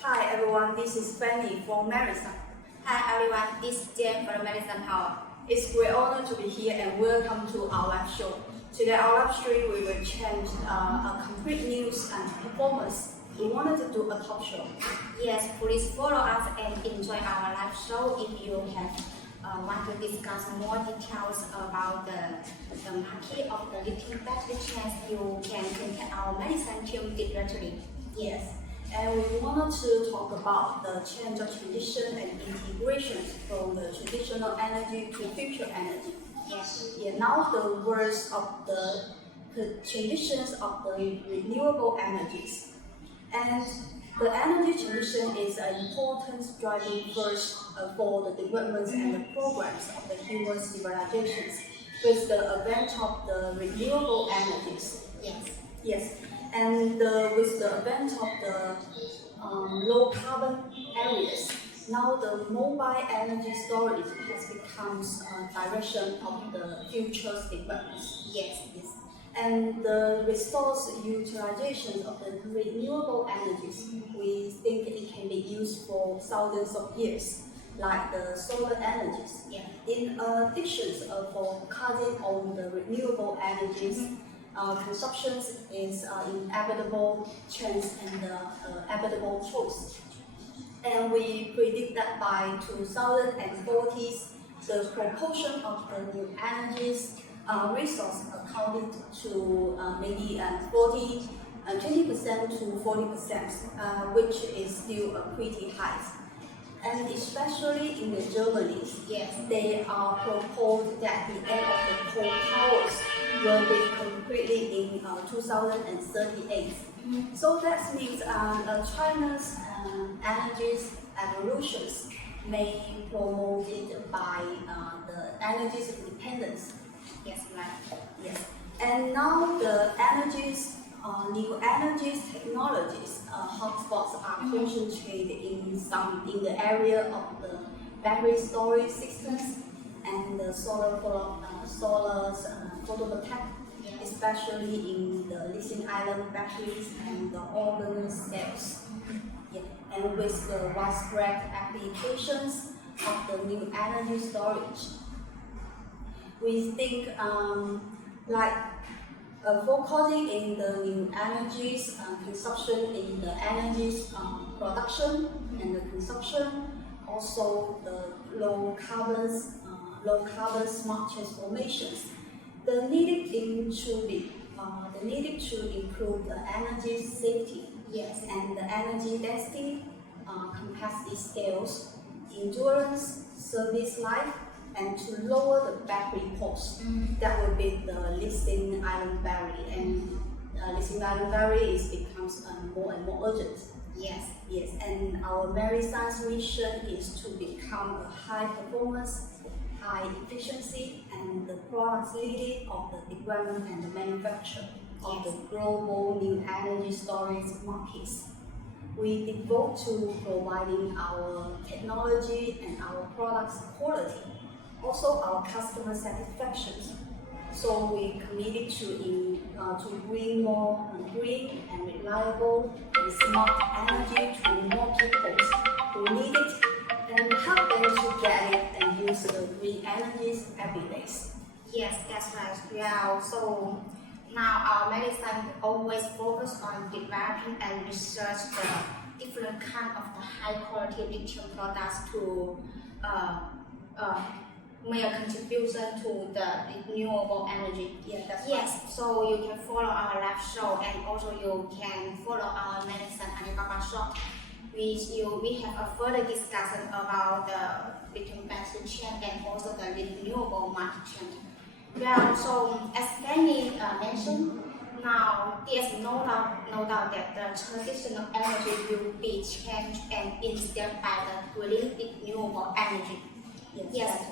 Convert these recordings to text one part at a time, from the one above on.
Hi everyone, this is Fanny from Meritsun. Hi everyone, this is Jane from Meritsun Powerwall. It's a great honor to be here and welcome to our live show. Today our live stream we will change a complete news and performance. We wanted to do a talk show. Yes, please follow us and enjoy our live show. If you have want to discuss more details about the market of the lithium battery chains, you can contact our Meritsun team directly. Yes, and we wanted to talk about the change of transition and integrations from the traditional energy to future energy. Yes. Yeah, now the words of the transitions of the renewable energies. And the energy transition is an important driving force for the developments and the progress of the human civilizations with the advent of the renewable energies. Yes. Yes, and with the advent of the low carbon areas, now the mobile energy storage has become a direction of the future developments. Yes. Yes. And the resource utilization of the renewable energies, we think it can be used for thousands of years, like the solar energies. Yeah. In addition, for cutting on the renewable energies, consumption is inevitable change and inevitable choice. And we predict that by 2040, the proportion of the new energies resource accounted to maybe 20% to 40%, which is still pretty high. And especially in the Germany, Yes. they are proposed that the end of the coal powers will be completely in 2038. So that means China's energy evolutions may promoted by the energy independence. Yes, right. Yes. And now the new energies technologies hotspots are concentrated in the area of the battery storage systems and the solar photovoltaic, especially in the lithium-ion batteries and the organ cells. Yeah. And with the widespread applications of the new energy storage, we think focusing in the new energies consumption in the energies production and the consumption, also the low carbon smart transformations. The needed to improve the energy safety, Yes. and the energy density, capacity scales, endurance, service life, and to lower the battery cost. That will be the lithium-ion battery, and lithium-ion battery becomes more and more urgent. Yes. Yes, and our Meritsun's mission is to become a high performance, high efficiency, and the product leader of the development and the manufacture of the global new energy storage markets. We devote to providing our technology and our products quality, also our customer satisfaction. So we committed to bring more green and reliable and smart energy to more people who need it, and help them to get it and use the green energies every day. Yes, that's right. Yeah, so now our Meritsun always focus on developing and research the different kind of the high quality lithium products to make a contribution to the renewable energy. Yeah, that's yes, right. So you can follow our live show, and also you can follow our Meritsun Alibaba shop. We have a further discussion about the lithium battery chain and also the renewable market chain. Yeah, so as Danny mentioned, now there's no doubt that the traditional energy will be changed and instead by the green renewable energy. Yes.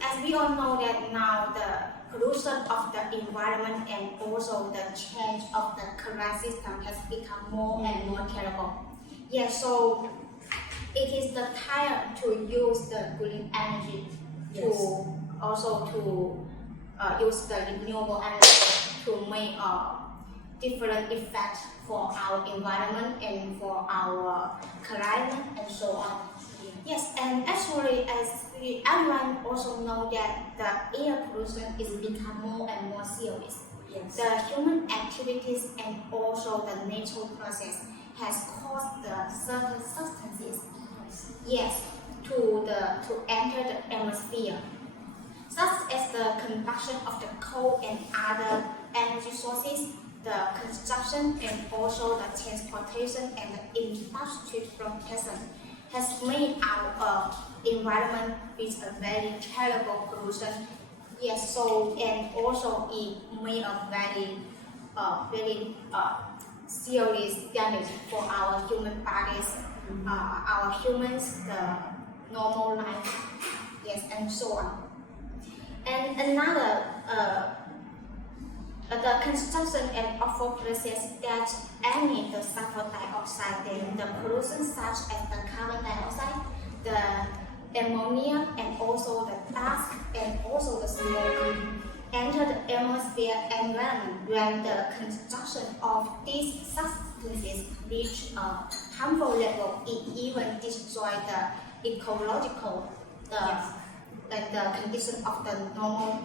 As we all know that now the pollution of the environment and also the change of the current system has become more and more terrible. Yes, so it is the time to use the green energy to also to use the renewable energy to make different effects for our environment and for our client actually, as everyone also know that the air pollution is become more and more serious. Yes. The human activities and also the natural process has caused the certain substances, yes, to enter the atmosphere, such as the combustion of the coal and other energy sources, the construction and also the transportation and the industrial process has made our environment with a very terrible pollution. Yes, so and also it made a very serious damage for our human bodies, our humans, the normal life, yes, and so on. And another, the construction and awful process that emit the sulfur dioxide, then the pollution such as the carbon dioxide, the ammonia, and also the dust, and also the smoke enter the atmosphere environment. When the construction of these substances reach a harmful level, it even destroys the ecological and the condition of the normal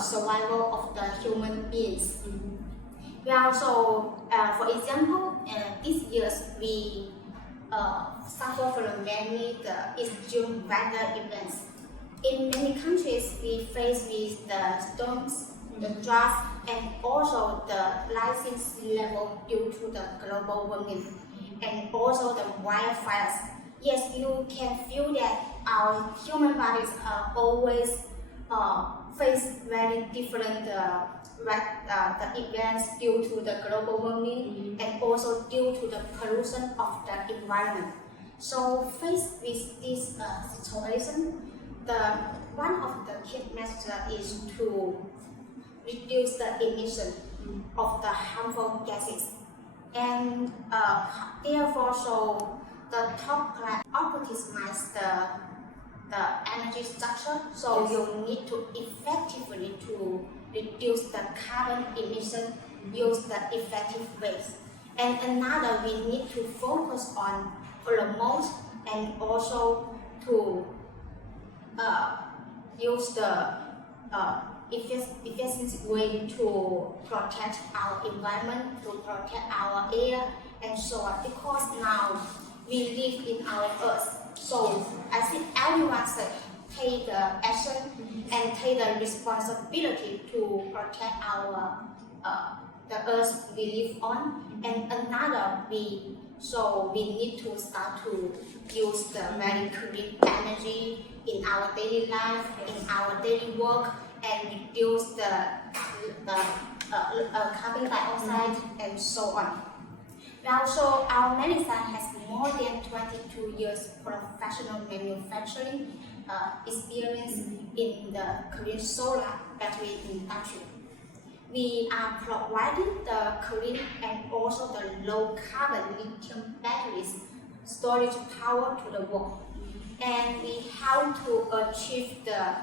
survival of the human beings. Well, so for example, these years we suffer from many extreme weather events. In many countries, we face with the storms, the drought, and also the rising sea level due to the global warming, and also the wildfires. Yes, you can feel that our human bodies are always face very different the events due to the global warming and also due to the pollution of the environment. So faced with this situation, one of the key measures is to reduce the emission of the harmful gases, and therefore, so the top class optimize the energy structure. So you need to effectively to reduce the carbon emission, use the effective ways. And another, we need to focus on promote and also to use the efficient way to protect our environment, to protect our air, and so on. Because now we live in our earth, so I think everyone should take the action and take the responsibility to protect our the earth we live on. And another, we need to start to use the very clean energy in our daily life, in our daily work, and reduce the carbon dioxide and so on. Now, so our Meritsun has more than 22 years professional manufacturing experience in the Korean solar battery industry. We are providing the clean and also the low carbon lithium batteries storage power to the world, and we help to achieve the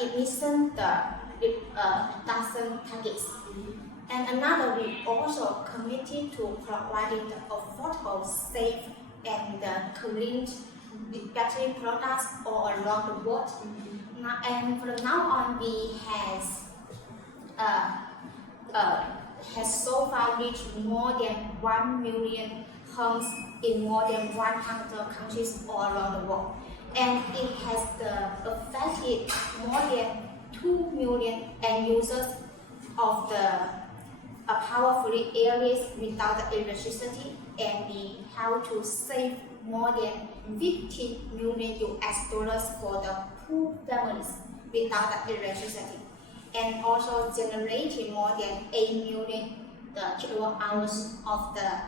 emission reduction targets. And another, we also committed to providing the affordable, safe, and clean battery products all around the world. And from now on, we has so far reached more than 1 million homes in more than 100 countries all around the world. And it has affected more than 2 million end users of the power-free areas without the electricity, and we have to save more than 50 million US dollars for the poor families without the electricity, and also generating more than 8 million kilowatt hours of the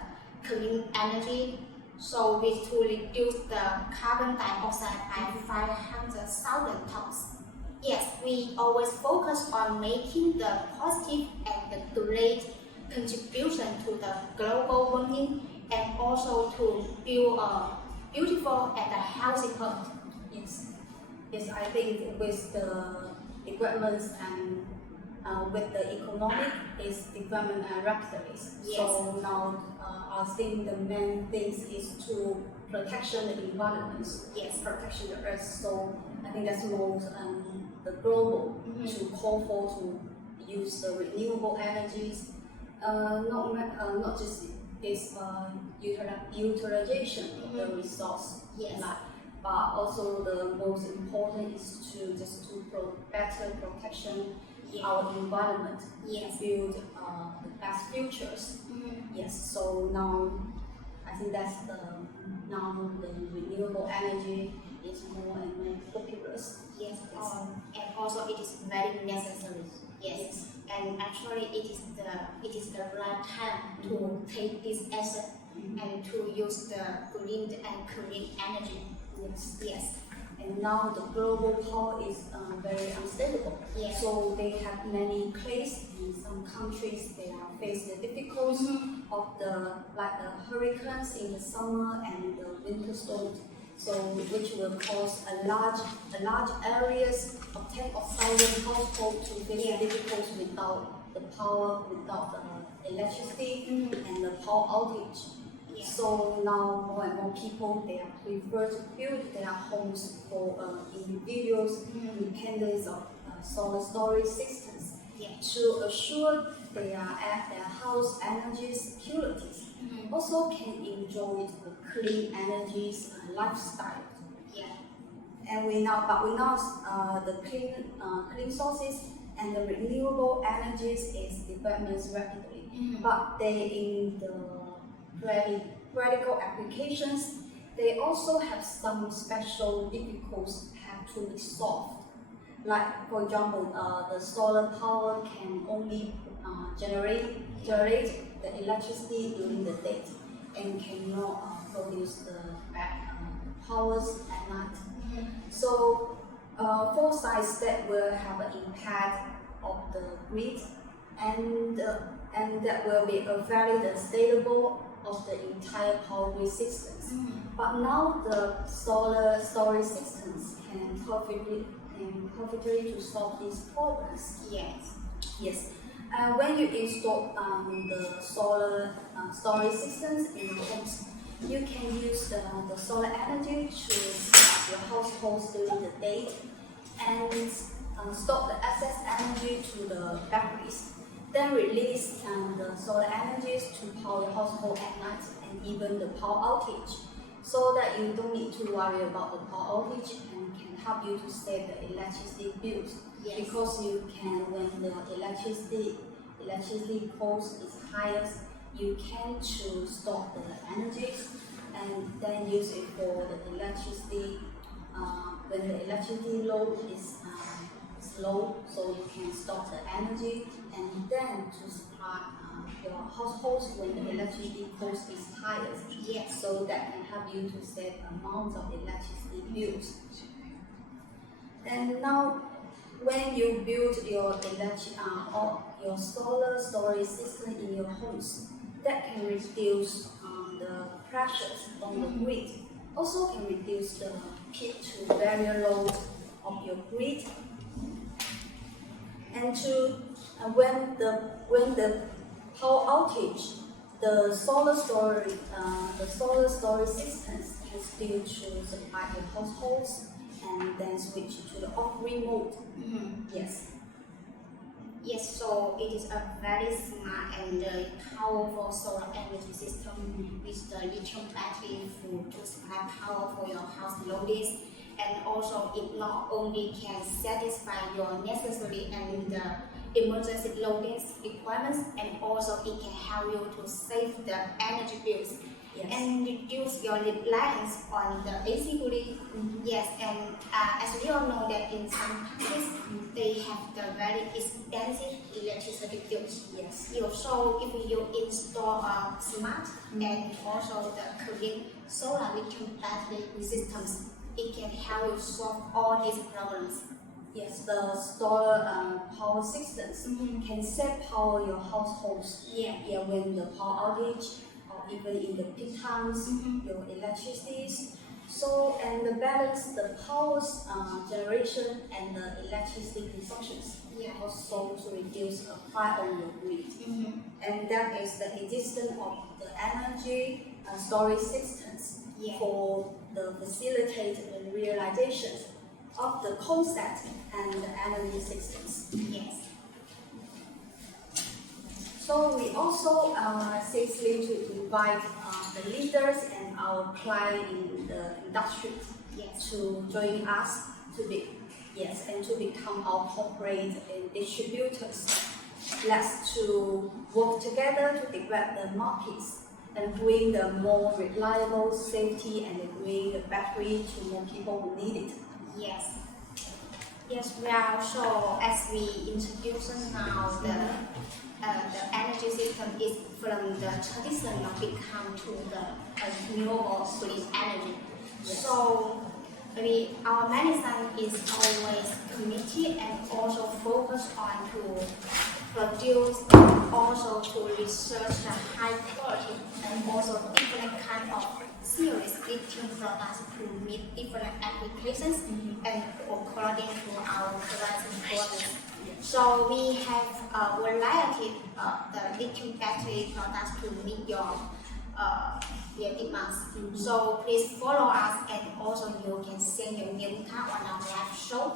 clean energy. So we to reduce the carbon dioxide by 500,000 tons. Yes, we always focus on making the positive and the great contribution to the global warming, and also to build a beautiful and a healthy earth. Yes, I think with the equipment and with the economic is development rapidly. Yes. So now I think the main things is to protection the environment, Yes. protection the earth. So I think that's more the global to call for to use the renewable energies, not just this utilization of the resource, Yes. but also the most important is to just to better protection our environment, Yes. build the best futures. Yes, so now I think that's now the renewable energy is more and more popular. Yes. And also it is very necessary. Yes. And actually it is the right time to take this asset and to use the green and clean energy. Yes. Yes. And now the global power is very unstable. Yes. So they have many cases in some countries. They are facing the difficulties of the hurricanes in the summer and the winter storms. So which will cause a large areas of 10,000 households to face the difficulties without the power, without the electricity and the power outage. So now more and more people they prefer to build their homes for individuals independence of solar storage systems to assure their house energy security. Also can enjoy the clean energies lifestyle. And we know the clean sources and the renewable energies is development rapidly, but they in the practical applications, they also have some special difficulties have to be solved. Like for example, the solar power can only generate the electricity during the day and cannot produce the powers at night. So four sides that will have an impact of the grid and that will be a very unstable of the entire power grid systems. But now the solar storage systems can perfectly to solve these problems. Yes. When you install the solar storage systems in your homes, you can use the solar energy to serve your households during the day and store the excess energy to the batteries. Then release the solar energies to power your household at night and even the power outage, so that you don't need to worry about the power outage and can help you to save the electricity bills. Because you can, when the electricity cost is highest, you can to store the energies and then use it for the electricity when the electricity load is low, so you can store the energy and then to supply your households when the electricity cost is highest. So that can help you to save amounts of electricity bills. And now, when you build your your solar storage system in your homes, that can reduce the pressures on the grid. Also can reduce the peak to very load of your grid. And when the power outage, the solar storage systems can still to supply your households and then switch to the off-grid mode. Yes, so it is a very smart and powerful solar energy system with the lithium battery to supply power for your house loads. And also it not only can satisfy your necessary and emergency loading requirements, and also it can help you to save the energy bills and reduce your reliance on the AC grid. And as we all know that in some countries they have the very expensive electricity bills. So if you install a smart and also the clean solar lithium battery systems, it can help you solve all these problems. The solar power systems can set power your households. When the power outage or even in the peak times, your electricity So, and the balance the power generation and the electricity consumptions. Yeah. Also to reduce a fire on the grid. And that is the existence of the energy storage systems for the facilitate the realization of the concept and the energy systems. Yes. So we also seriously to invite the leaders and our clients in the industry to join us and to become our corporate and distributors. Let's to work together to develop the markets and bring the more reliable safety and bring the battery to more people who need it. Yes. Yes, well, so as we introduce now the energy system is from the traditional become to the renewable green energy. So our medicine is always committed and also focused on to produce and also to research the high quality and also different kind of series lithium products to meet different applications and according to our horizon products. So we have a variety of the lithium battery products to meet your demands. So please follow us and also you can send your name tag on our live show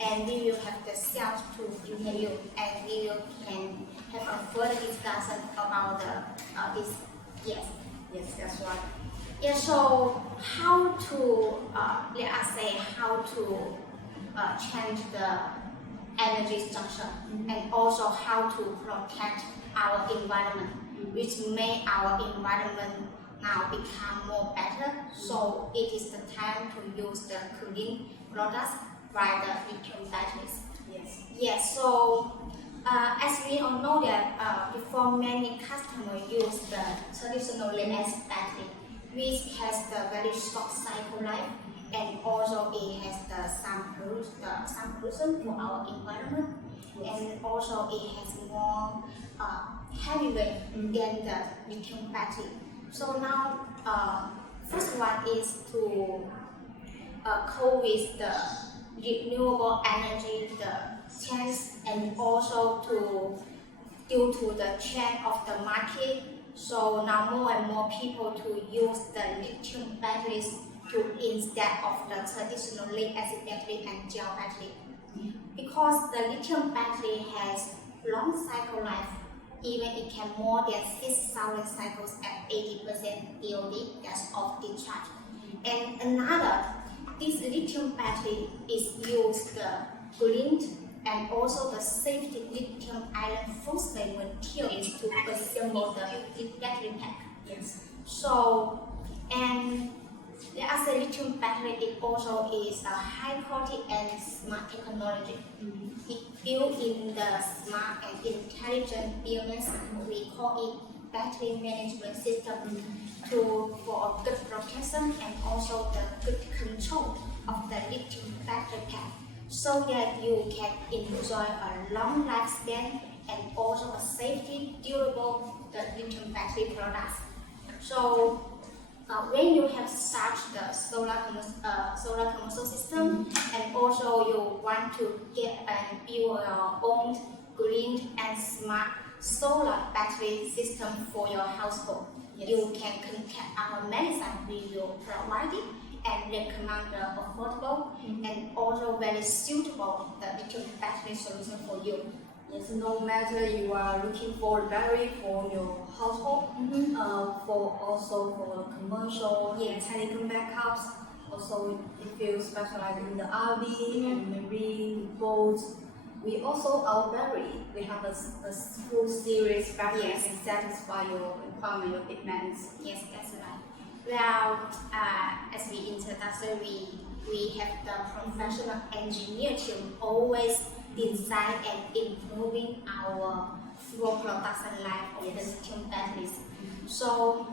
and we will have the sales to interview and we can have a further discussion about this. Yes. Yes, that's right. Yeah, so how to, let us say, how to change the energy structure and also how to protect our environment, which make our environment now become more better. So it is the time to use the cooling products by the lithium batteries. Yes. Yes, so as we all know that before many customers use the traditional lead-acid battery, which has the very short cycle life and also it has some pollution for our environment and also it has more heavy weight than the lithium battery. So now first one is to cope with the renewable energy, the change and also due to the change of the market. So now more and more people to use the lithium batteries instead of the traditional lead-acid battery and gel battery. Because the lithium battery has long cycle life, even it can more than 6,000 cycles at 80% DOD, that's of discharge. And another, this lithium battery is used the green and also the safety lithium iron phosphate materials to assemble the battery pack. Yes. So, and as a lithium battery, it also is a high quality and smart technology. It built in the smart and intelligent BMS, we call it battery management system, for good protection and also the good control of the lithium battery pack, so that you can enjoy a long lifespan and also a safety, durable the lithium battery products. So when you have such the solar commercial system and also you want to get and build your own green and smart solar battery system for your household, you can contact our medicine. We will provide it and recommend the affordable and also very suitable the lithium battery solution for you. Yes, no matter you are looking for a battery for your household, for commercial technical backups, also if you specialize in the RV and marine boats, we also our battery. We have a full series battery can satisfy your requirement, your demands. Yes, that's right. Well, as we introduced, we have the professional engineer team always design and improving our full production line of the lithium batteries. So,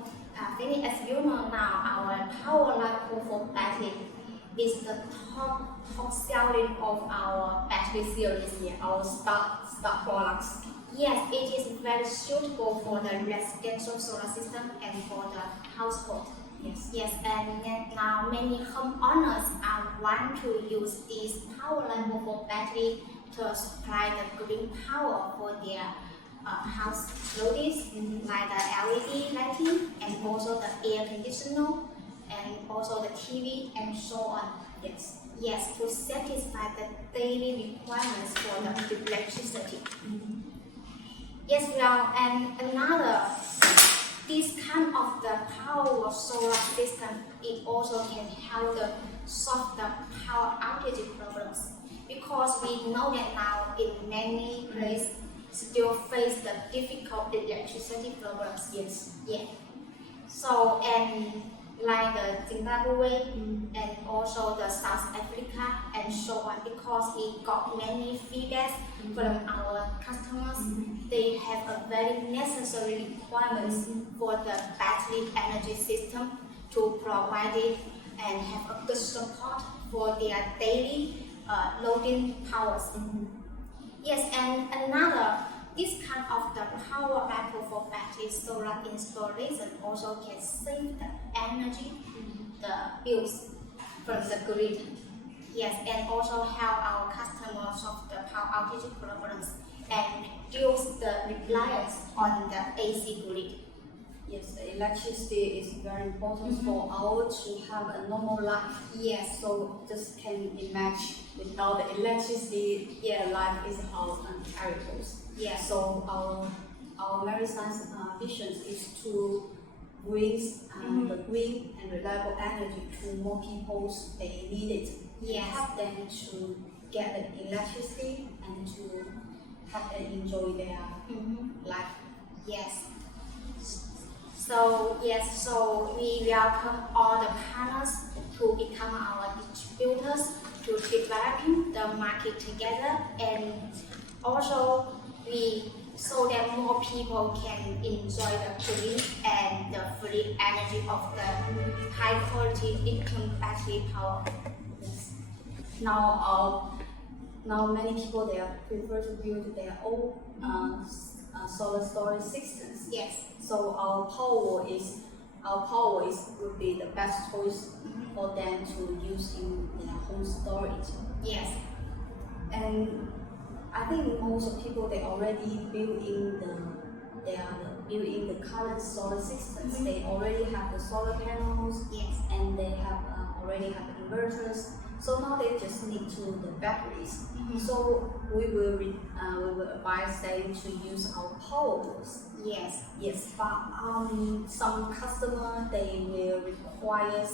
Fanny, as you know now, our Powerwall battery is the top selling of our battery series, our stock products. Yes, it is very suitable for the residential solar system and for the household. Yes. Yes, and now many homeowners want to use this power line for battery to supply the green power for their house clothes, like the LED lighting and also the air conditioner and also the TV and so on. Yes. Yes, to satisfy the daily requirements for the electricity. Yes, well, and another, this kind of the power solar system, it also can help to solve the power outage problems, because we know that now in many places still face the difficult electricity problems. Yes. Yeah. So, and like the Zimbabwe and also the South Africa and so on, because we got many feedbacks from our customers. They have a very necessary requirements for the battery energy system to provide it and have a good support for their daily loading powers. Yes, and another, this kind of the power battery for battery solar installation also can save the energy, the bills from the grid. Yes, and also help our customers solve the power outage problems and reduce the reliance on the AC grid. Yes, the electricity is very important for our to have a normal life. Yes. So just can imagine without the electricity, life is how unbearable. Yes. So our Meritsun's vision is to bring the green and reliable energy to more people they need it. Yes. Help them to get the electricity and to help them enjoy their life. Yes. So yes, so we welcome all the partners to become our distributors to developing the market together, and also so that more people can enjoy the green and the free energy of the high quality lithium battery power. Yes. Now many people they prefer to build their own solar storage systems. Yes. So our Powerwall would be the best choice for them to use in their home storage. Yes. And I think most people they already built in the current solar systems. They already have the solar panels. Yes. And they have already have inverters. So now they just need the batteries. So we will advise them to use our Powerwalls. Yes. Yes, but some customer they will require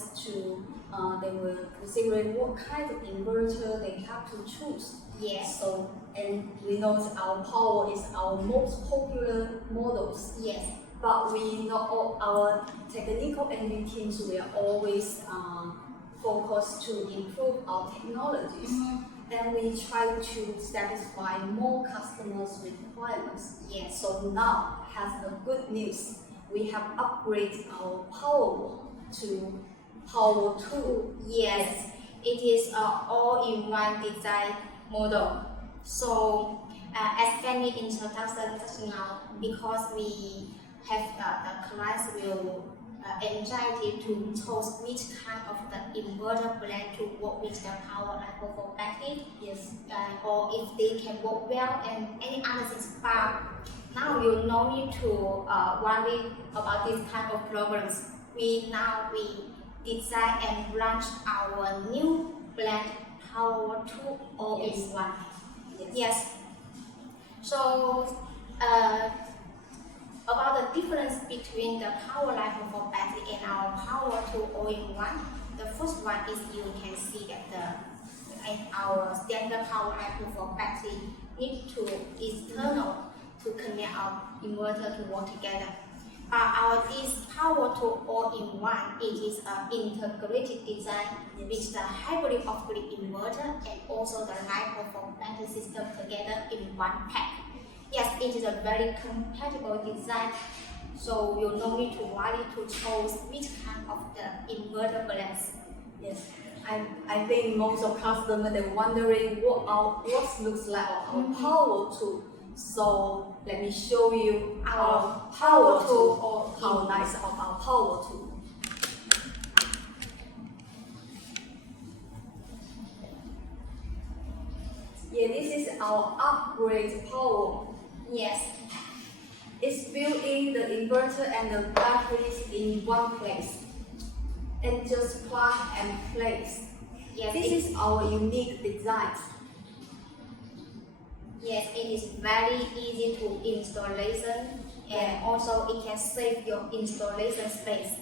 they will consider what kind of inverter they have to choose. Yes. So, and we know that our Powerwall is our most popular models. Yes. But we know all our technical engineering teams will always focus to improve our technologies. And we try to satisfy more customers' requirements. Yes. So now has a good news. We have upgraded our Powerwall to Powerwall 2. Yes. It is an all-in-one design model. So as Fanny introduction just now, because we have the clients will anxiety to choose which kind of the inverter brand to work with the power level for battery. Yes. Or if they can work well and any other things. But now you no need to worry about this kind of problems. We design and launch our new brand Power 2 all-in-one. Yes. So about the difference between the power level for battery and our Power 2 all-in-one, the first one is you can see that our standard power level for battery need to external to connect our inverter to work together. This Power 2 all-in-one, it is an integrated design with the hybrid off-grid inverter and also the LiPo for battery system together in one pack. Yes, it is a very compatible design, so you no need to worry to choose which kind of the inverter balance. Yes, I think most of customers they're wondering what looks like our Power 2. So let me show you our Power 2 or how nice of our Power 2. Yeah, this is our upgrade power. Yes. It's built in the inverter and the batteries in one place. And just plug and place. Yes. This is our unique design. Yes, it is very easy to installation, and also it can save your installation space.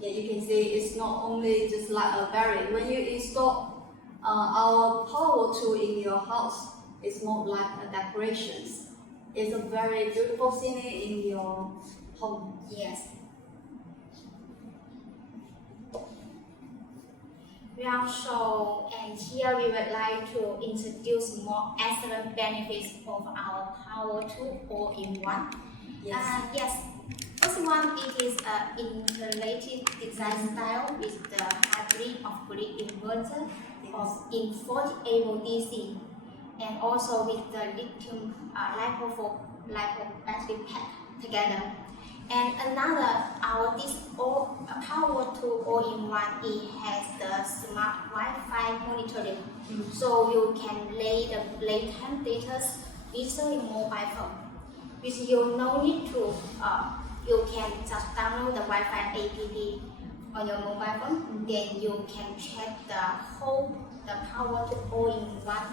Yeah, you can see it's not only just like a barrier. When you install our power tool in your house, it's more like a decorations. It's a very beautiful scene in your home. Yes. Well, so, and here we would like to introduce more excellent benefits of our power tool all-in-one. Yes. Yes. First one, it is an integrated design style with the hybrid of grid inverter of in 48 volt DC, and also with the lithium lipo battery pack together. And another, this power tool all-in-one, it has the smart Wi-Fi monitoring, so you can lay the playtime data with your mobile phone, which you no need to. You can just download the Wi-Fi app on your mobile phone. Then you can check the power tool all-in-one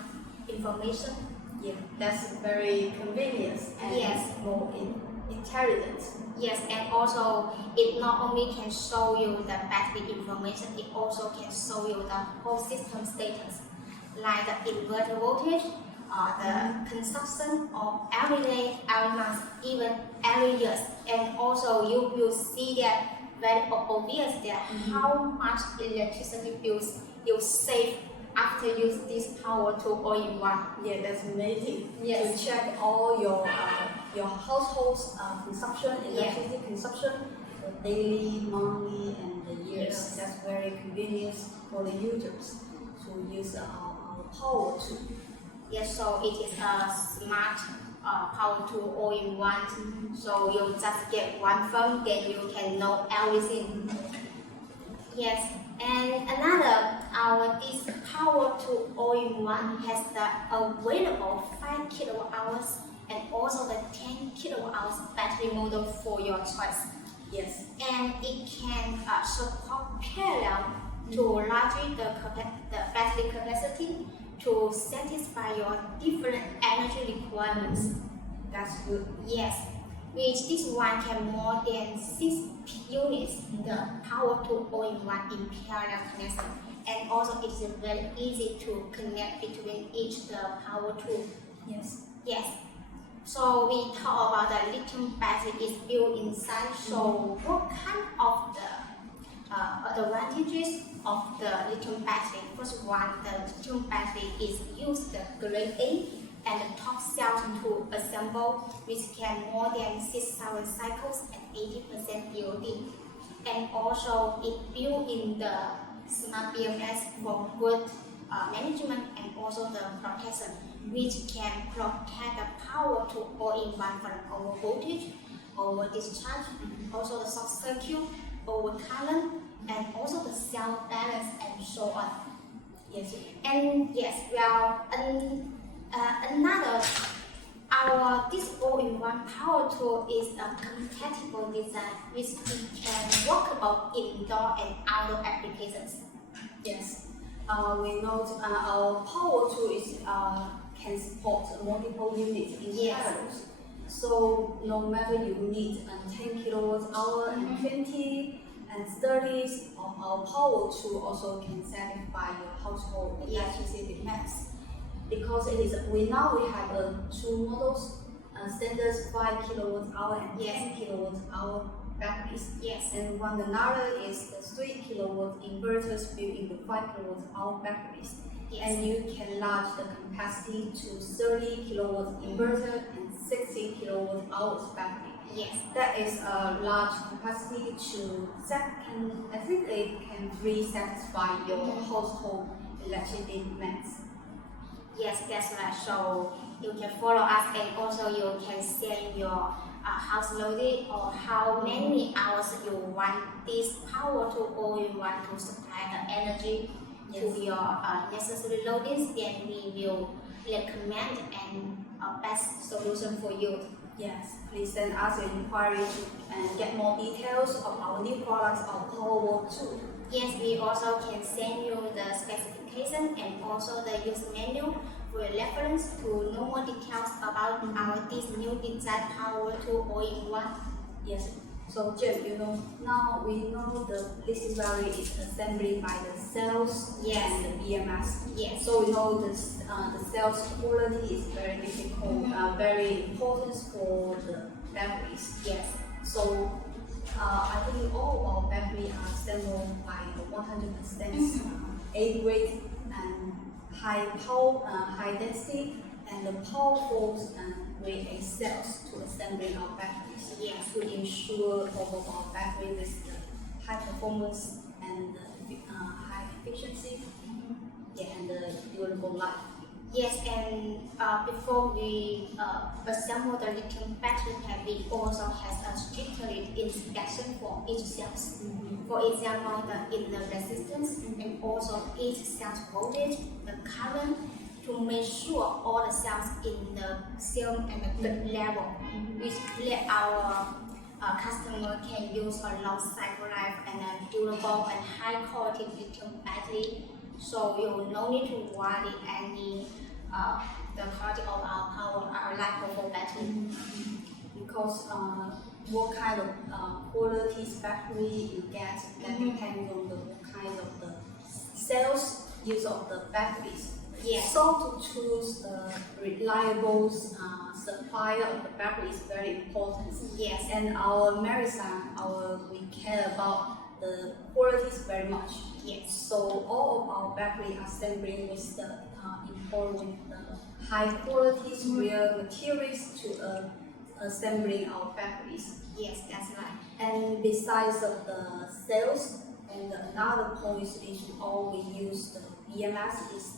information. Yeah, that's very convenient and more intelligent. Yes, and also it not only can show you the battery information, it also can show you the whole system status, like the inverter voltage, the consumption of every day, every month, even every year. And also you will see that very obvious that how much electricity bills you save after use this power tool all-in-one. Yeah, that's amazing. Yes. To check all your household's consumption, electricity consumption, the daily, monthly, and the years. Yes. That's very convenient for the users to use our power tool. Yes, so it is a smart power tool all-in-one. So you just get one phone, then you can know everything. Yes, and another, this power tool all-in-one has the available 5 kilowatt hours and also the 10 kilowatt hours battery model for your choice. Yes. And it can support parallel to largely the battery capacity to satisfy your different energy requirements. That's good. Yes, which this one can more than 6 units, the power tool all-in-one in parallel connection. And also it is very easy to connect between each the power tool. Yes. Yes. So we talk about the lithium battery is built inside. So what kind of the advantages of the lithium battery? First one, the lithium battery is used the grade A and the top cells to assemble, which can more than 6,000 cycles at 80% DOD. And also it built in the smart BMS for good management and also the protection, which can protect the power to all-in-one from over voltage, over discharge, also the short circuit, over current, and also the cell balance and so on. Yes, and yes, well, another, this all-in-one power tool is a compatible design which can work both indoor and outdoor applications. Yes. We know our power tool is can support multiple units in parallel. So no matter you need 10 kilowatt hour and 20 and 30 of our power tool also can satisfy your household electricity demands. Because we have two models, standard 5 kilowatt hour and 10 kilowatt hour batteries. Yes. And another is the 3 kilowatt inverters built into 5 kilowatt hour batteries. Yes. And you can enlarge the capacity to 30 kilowatt inverter and 60 kilowatt hours battery. Yes. That is a large capacity I think it can really satisfy your household electricity demands. Yes, that's right. So you can follow us and also you can set your house loading or how many hours you want this power to all-in-one to supply the energy to your necessary loadings. Then we will recommend and best solution for you. Yes, please send us your inquiry and get more details of our new products of Powerwall too. Yes, we also can send you the specification and also the use manual for your reference to know more details about our this new design Powerwall 2 all-in-one. Yes. So Jim, now we know the lithium battery is assembled by the cells Yes. and the BMS. Yes. So we know this, the cells quality is very difficult, very important for the batteries. Yes. So I think all of our batteries are assembled by 100% A grade and high power, high density, and the powerful grade A cells to assemble our batteries. Yes. To ensure all of our battery with the high performance and high efficiency, and the durable life. Yes, and before we assemble the lithium battery pack, we also have a strictly inspection for each cells. For example, the inner resistance and also each cell's voltage, the current, to make sure all the cells in the cell and the good level, which let our customer can use a long cycle life and a durable and high quality lithium battery. So you no need to worry any the quality of our life-of battery. Because what kind of quality battery you get, that depends on the what kind of the cells use of the batteries. Yes. So to choose the reliable supplier of the battery is very important. Yes. And our Meritsun, we care about the qualities very much. Yes. So all of our battery assembly with the important high quality real materials to assembling our batteries. Yes, that's right. And besides of the cells, and another point is we should always use the BMS is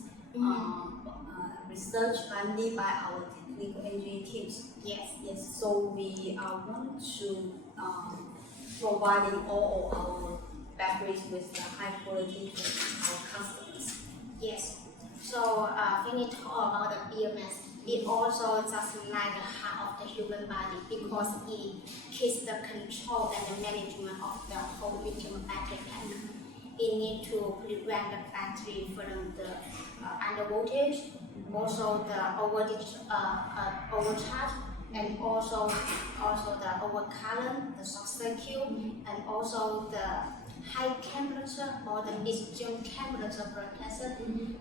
research funded by our technical engineering teams. Yes. Yes. So we want to providing all of our batteries with the high quality to our customers. Yes. So when we talk about the BMS, it also just like the heart of the human body because it keeps the control and the management of the whole lithium battery pack. It needs to prevent the battery from the under voltage, also the overcharge, and also the overcurrent, the short circuit, and also the high temperature or the extreme temperature protection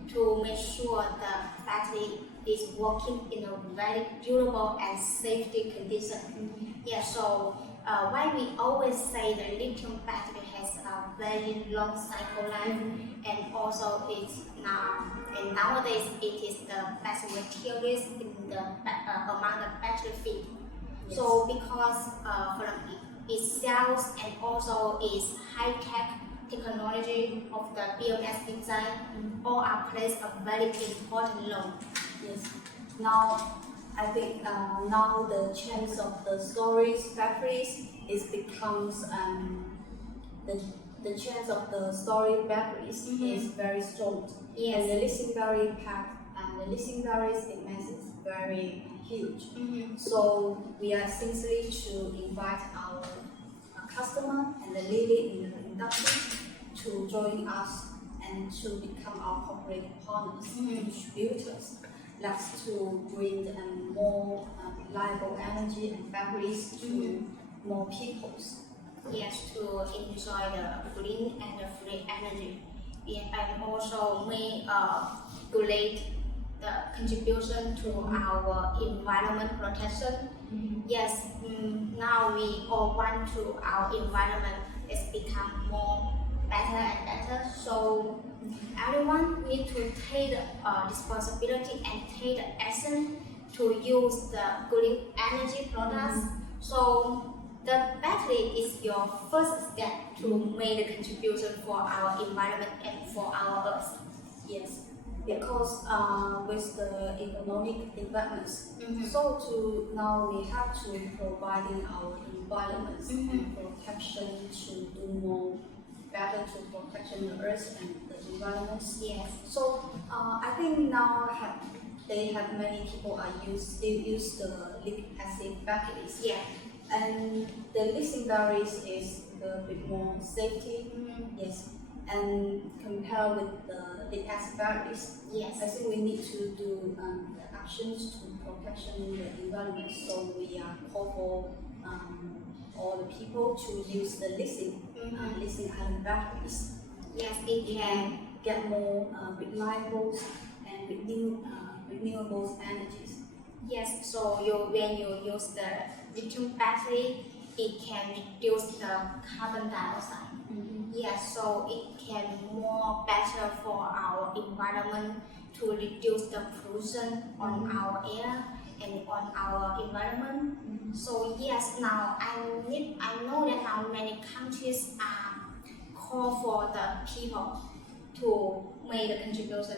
to make sure the battery is working in a very durable and safety condition. Yeah, so why we always say the lithium battery has a very long cycle life, and also it's and nowadays it is the best materials in the among the battery field. Yes. So because from its cells and also its high-tech technology of the BMS design, all are plays a very important role. Yes. Now, I think now the chance of the storage batteries becomes the chance of the storage batteries is very strong. Yes. And the lithium battery pack and the lithium batteries demand is very huge. So we are sincerely to invite our customer and the leader in the industry to join us and to become our corporate partners and distributors. That's to bring more reliable energy and batteries to more people. Yes, to enjoy the green and the free energy. And also may regulate the contribution to our environment protection. Yes, now we all want to our environment is become more better and better. So everyone need to take responsibility and take the action to use the green energy products. So the battery is your first step to make the contribution for our environment and for our earth. Yes, because with the economic developments, so now we have to providing our environment and protection to do more better to protection the earth and the environment. Yes. So I think now they have many people still use the lead acid batteries. Yeah. And the lithium batteries is a bit more safety. Yes. And compared with the lead acid batteries, Yes. I think we need to do the actions to protection the environment. So we are call for all the people to use the lithium ion batteries. Yes, it can Get more reliable and renewable energies. Yes, so when you use the lithium battery, it can reduce the carbon dioxide. Yes, so it can more better for our environment to reduce the pollution on our air and on our environment. So yes, now I know that now many countries call for the people to make the contribution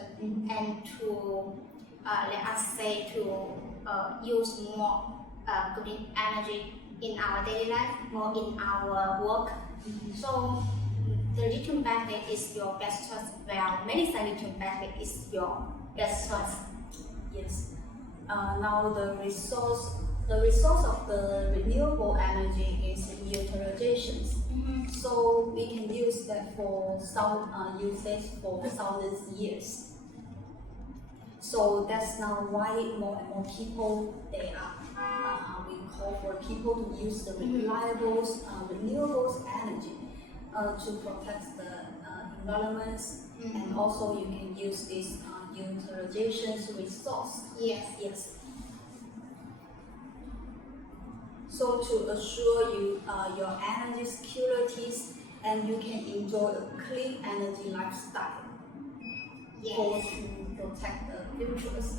and to let us say to use more green energy in our daily life or in our work. So the lithium battery is your best choice. Well, Meritsun lithium battery is your best choice. Yes. Now the resource of the renewable energy is utilizations. So we can use that for usage for thousands of years. So that's now why more and more people we call for people to use the renewables energy to protect the environment, and also you can use this utilizations resource. Yes. So to assure you your energy security, and you can enjoy a clean energy lifestyle. For to protect the futures.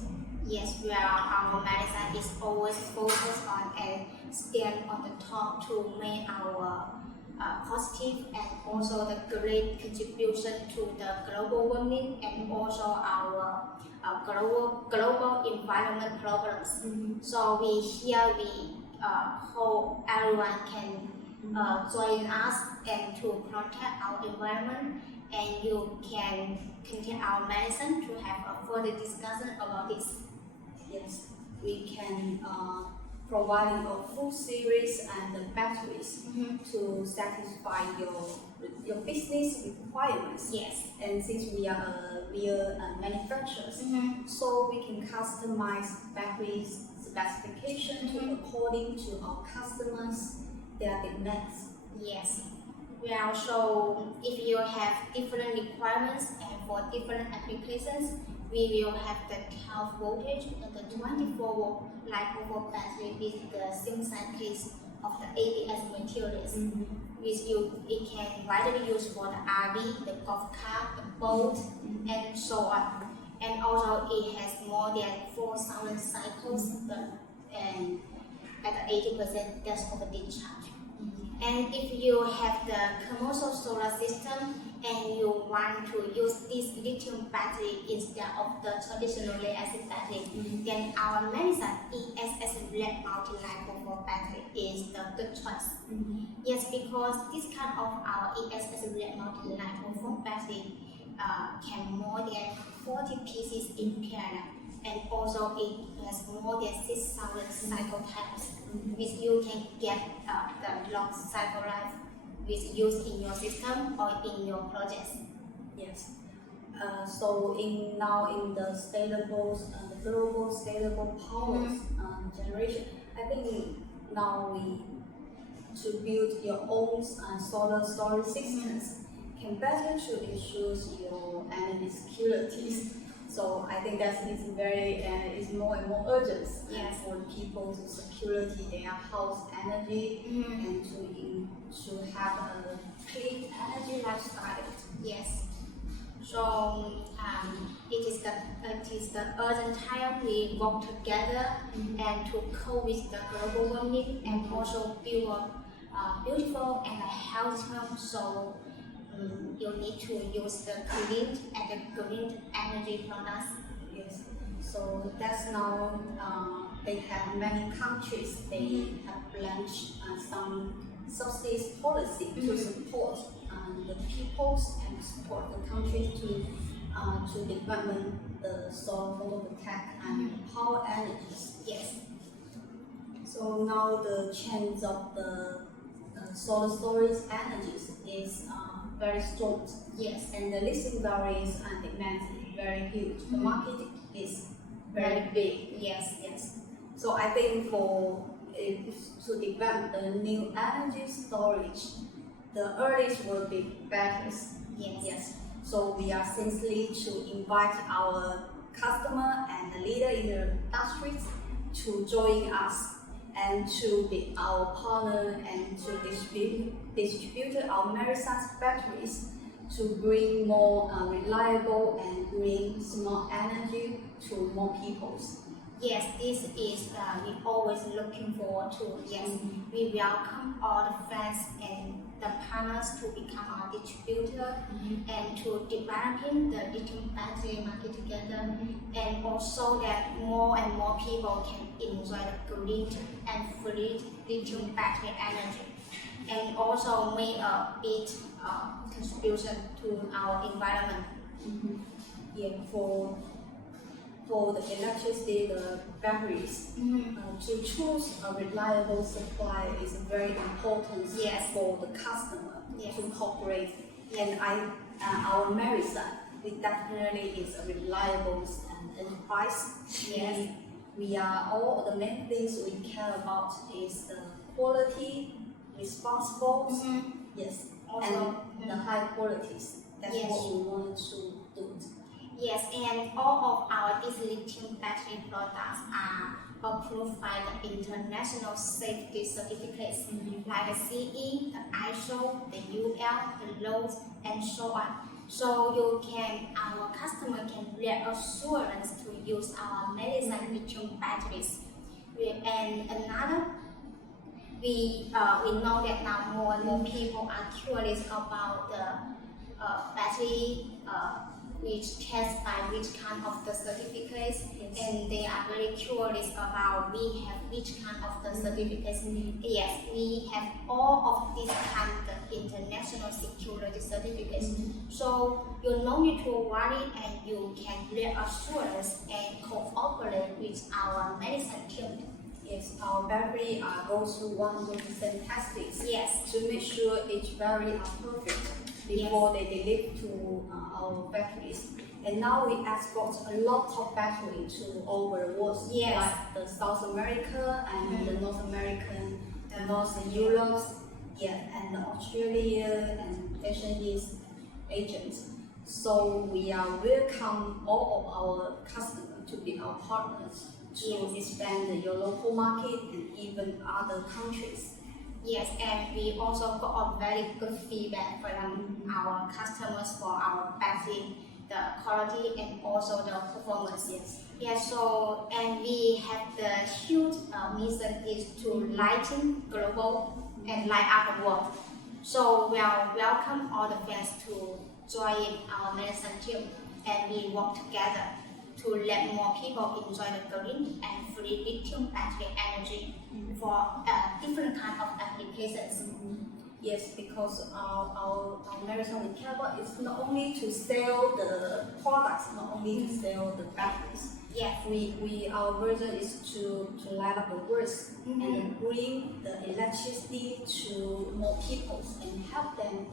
Yes, where our Meritsun is always focused on and stand on the top to make our positive and also the great contribution to the global warming and also our global environment problems. So we hope everyone can join us and to protect our environment, and you can contact our Meritsun to have a further discussion about this. Yes, we can provide a full series and the batteries to satisfy your business requirements. Yes. And since we are real manufacturers, so we can customize batteries specification to according to our customers their demands. Yes. Well, so if you have different requirements and for different applications, we will have the 12 voltage and the 24 volt light-over battery with the same size case of the ABS materials. It can widely used for the RV, the golf cart, the boat, and so on. And also it has more than 4,000 cycles and at 80% that's over discharge. And if you have the commercial solar system and you want to use this lithium battery instead of the traditional lead acid battery, then our Meritsun ESS red multi-light battery is the good choice. Yes, because this kind of our ESS red multi-light battery can more than 40 pieces in parallel, and also it has more than 6,000 cycle times, which you can get the long cycle life with use in your system or in your projects. Yes. So now in the the global scalable power generation, I think now to build your own solar storage systems can better to ensure your energy security. So I think that is more and more urgent for people to secure their house energy and to have a clean energy lifestyle. Yes. So it is the urgent time we work together and to cope with the global warming and also build a beautiful and a healthy home. So you need to use the green energy products. Yes. So that's now they have many countries. They have launched some subsidies policy to support the peoples and support the countries to to development the solar photovoltaic and power energies. Yes. So now the change of the solar storage energies is very strong. Yes. And the lithium batteries and demand is very huge. The market is very big. Yes. Yes. So I think to develop the new energy storage, the earliest will be batteries. Yes. Yes. So we are sincerely to invite our customer and the leader in the industry to join us and to be our partner and to distribute our Meritsun batteries to bring more reliable and green smart energy to more people. Yes, this is we always looking forward to. Yes, we welcome all the fans and the partners to become our distributor and to developing the lithium battery market together, and also that more and more people can enjoy the green and free lithium battery energy, and also make a big contribution to our environment. Yeah, for the electricity, the batteries, to choose a reliable supply is very important for the customer to cooperate. And our Meritsun, we definitely is a reliable enterprise. Yes. We are all the main things we care about is the quality, responsible, yes, Also, and the high qualities. That's what we want to do. Yes, and all of our these lithium battery products are approved by the international safety certificates like the CE, the ISO, the UL, the LOS, and so on. So our customer can get assurance to use our Meritsun lithium batteries. And another, we know that now more and more people are curious about the battery. Which test by which kind of the certificates, and they are very curious about we have which kind of the certificates. Yes, we have all of these kind of international security certificates. So you no need to worry, and you can get assurance and cooperate with our Meritsun team. Yes, our battery goes through 100% testing. Yes. To make sure each battery are perfect before they deliver to our factories. And now we export a lot of battery to all over the world, like the South America and the North American, and also Europe, and Australia and Asian East agents. So we welcome all of our customers to be our partners to expand your local market and even other countries. Yes, and we also got a very good feedback from our customers for our battery, the quality and also the performance. Yes, so and we have the huge mission is to lighten global and light up the world. So we welcome all the fans to join our Meritsun team, and we work together to let more people enjoy the green and free lithium battery energy for different kind of applications. Yes, because our Meritsun in Canada is not only to sell the products, not only to sell the batteries. Yes. Our version is to light up the world and bring the electricity to more people and help them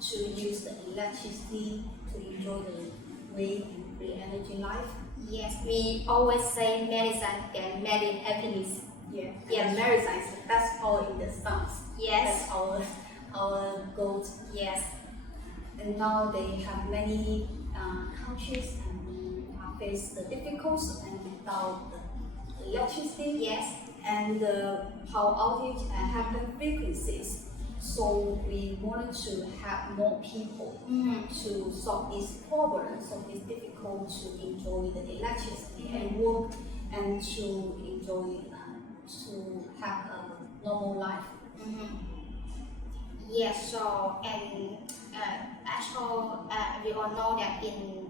to use the electricity to enjoy the green and free energy life. Yes, we always say Meritsun can make it happiness. Yes, Meritsun is the best power in the stars. Yes. That's our goal. Yes. And now they have many countries and face the difficulties and without the electricity. Yes. And the power outage and happen frequencies. So we wanted to have more people to solve this problem, solve this difficult to enjoy the electricity and work and to enjoy to have a normal life. Yes, so and actually we all know that in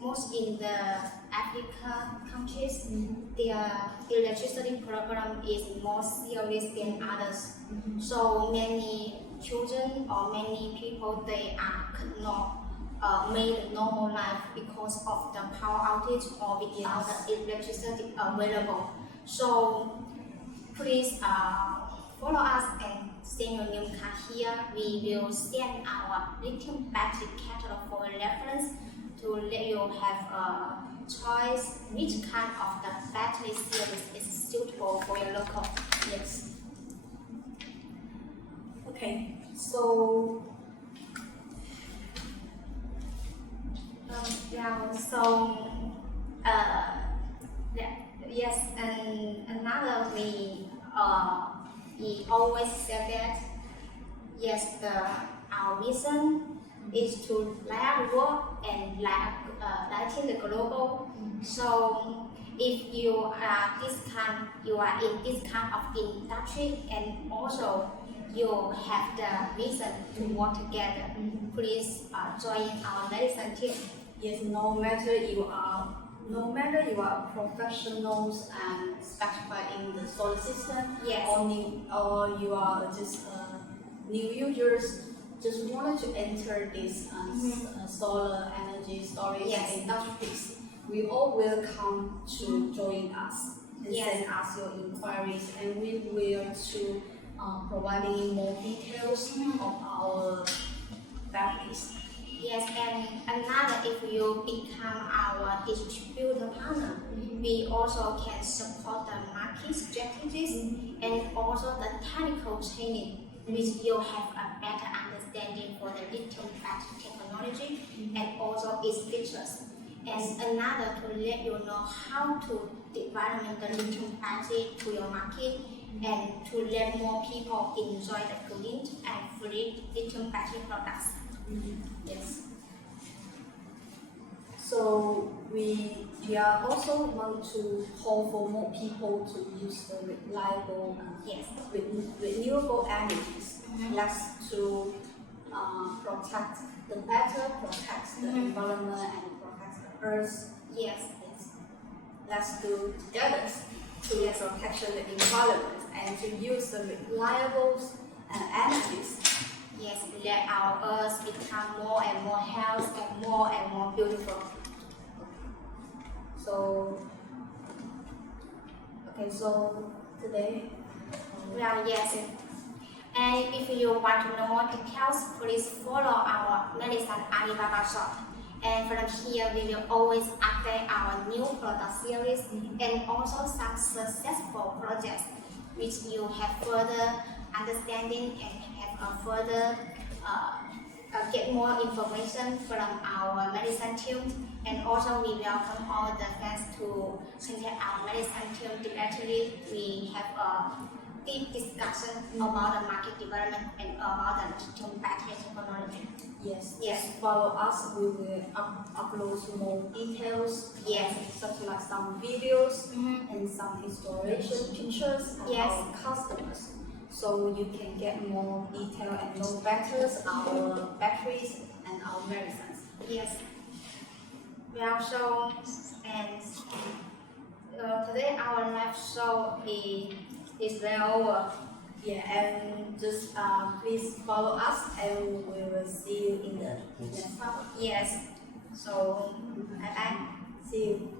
most in the Africa countries, their electricity problem is more serious than others. So many children or many people they cannot made normal life because of the power outage or without the electricity available. So please follow us and send your new card here. We will send our lithium battery catalog for reference to let you have a choice which kind of the battery series is suitable for your local. Yes. Okay, so Yes, and another we always say that yes, our mission is to light up the world and lighten the global. So if you are in this kind of industry and also you have the reason to work together, please join our medicine team. yes, no matter you are professionals and specified in the solar system, Yes. or you are just new users, just wanted to enter this solar energy storage Yes. industries, we all welcome to join us and Yes. send us your inquiries, and we will to providing more details of our batteries. Yes, and another, if you become our distributor partner, we also can support the market strategies and also the technical training, which you have a better understanding for the lithium battery technology and also its features. And another, to let you know how to develop the lithium battery to your market and to let more people enjoy the green and free lithium battery products. Yes. So we are also want to call for more people to use the reliable Yes. renewable energies. Let's to protect the environment and protect the earth. Yes. Yes. Let's do together to protect the environment and to use the reliable energies. Yes, let our earth become more and more healthy and more beautiful. So today, Well, yes. And if you want to know more details, please follow our Medicine Alibaba shop. And from here, we will always update our new product series and also some successful projects, which you have further understanding and have a further get more information from our medicine team. And also we welcome all the fans to contact our medicine team directly. We have a deep discussion about the market development and about the lithium battery technology. yes, Yes. just follow us. We will upload more details. Yes. Such like some videos and some installation pictures of Yes. our customers. So you can get more detail and know better our batteries and our medicines. Yes. Well, so and today our live show is well over. Yeah, and just please follow us, and we will see you in the next part. Yes. So bye bye. See you.